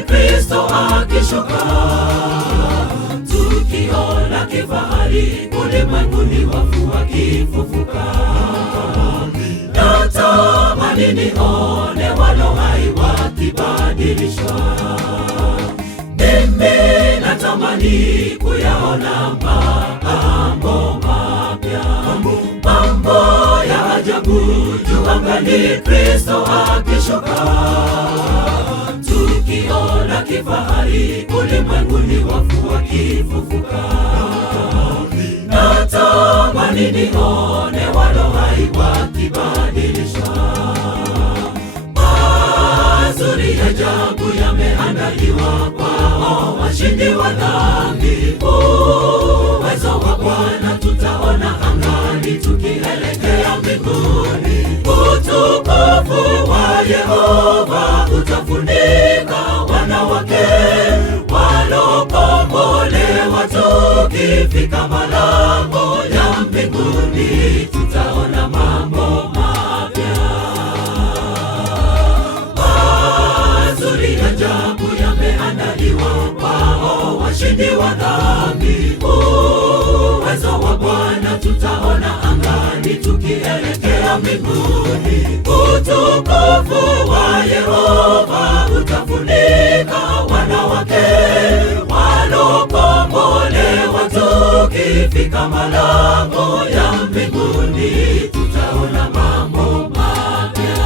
angani Kristo akishuka, tukiona kifahari ulimwenguni wafu wakifufuka. Natamani nione walio hai wakibadilishwa. Mimi natamani kuyaona mambo mapya, mambo ya ajabu juu angani Kristo akishuka, tukiona kifahari ulimwenguni wafu wakifufuka. Natamani nione walio hai wakibadilishwa. Mazuri ya ajabu yameandaliwa kwao washindi wa dhambi. Uwezo wa Bwana tutaona angani tukielekea mbinguni. Utukufu wa Yehova utafunika wanawake walokombolewa. Tukifika malango ya mbinguni tutaona mambo mapya. Mazuri ya ajabu yameandaliwa kwao washindi wa dhambi. Uwezo wa Bwana tutaona angani tukielekea mbinguni. Utukufu wa Yehova utafunika wanawake walokombolewa. Tukifika malango ya mbinguni tutaona mambo mapya.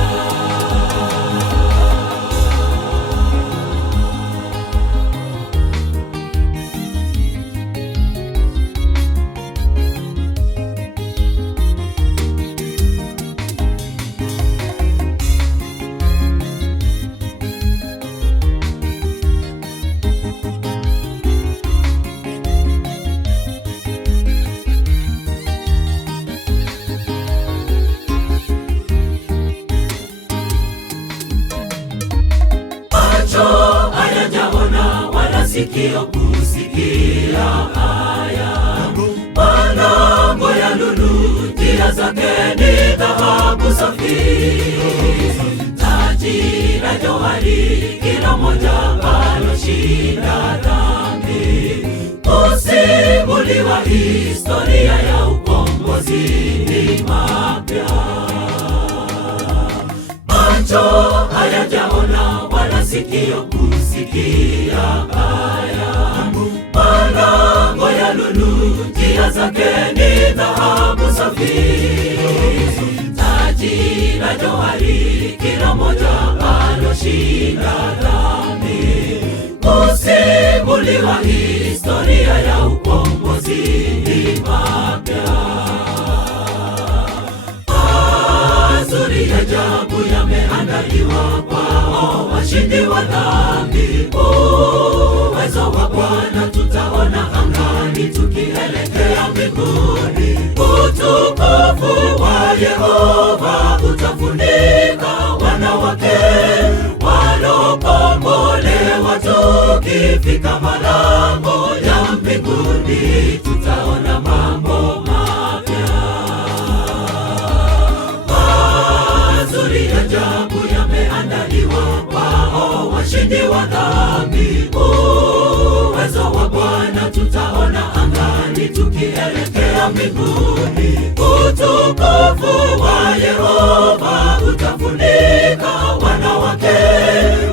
Hayajaona wala sikio kusikia haya. Malango ya lulu, njia zake ni dhahabu safi. Taji la johari, kila mmoja aloshinda dhambi. Kusimuliwa historia ya ukombozi ni mapya. Macho hayajaona wala sikio kusikia haya. Malango ya lulu, njia zake ni dhahabu safi. Taji la johari, kila mmoja aloshinda dhambi. Kusimuliwa historia ya ukombozi ni mapya. Mazuri ya ajabu yameandaliwa kwao washindi wa dhambi. Uwezo wa Bwana tutaona angani tukielekea mbinguni. Utukufu wa Yehova utafunika wanawake walokombolewa. Tukifika malango ya mbinguni tutaona mambo mapya. Mazuri ya ajabu yameandaliwa kwao washindi wa dhambi. Uwezo wa Bwana tutaona angani tukielekea mbinguni. Utukufu wa Yehova utafunika wanawake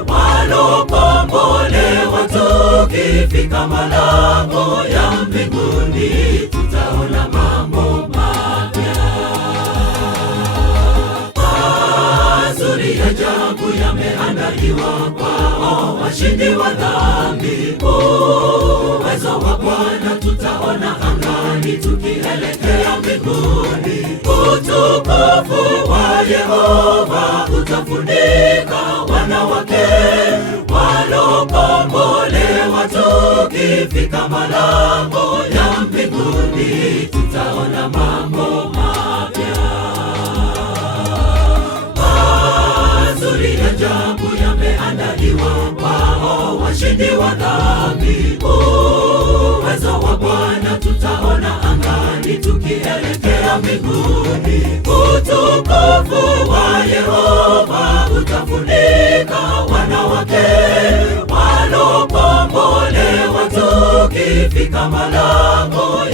walokombolewa. Tukifika malango ya mbinguni tutaona mambo mapya. Mazuri ya ajabu yameandaliwa kwao washindi wa dhambi. Uwezo wa Bwana tutaona angani tukielekea mbinguni. Utukufu wa Yehova utafunika wanawake walokombolewa. Tukifika malango ya mbinguni tutaona mambo mapya. Mazuri ya ajabu yameandaliwa kwao washindi wa dhambi. Uwezo wa Bwana tutaona angani tukielekea mbinguni. Utukufu wa Yehova utafunika wanawake katika malango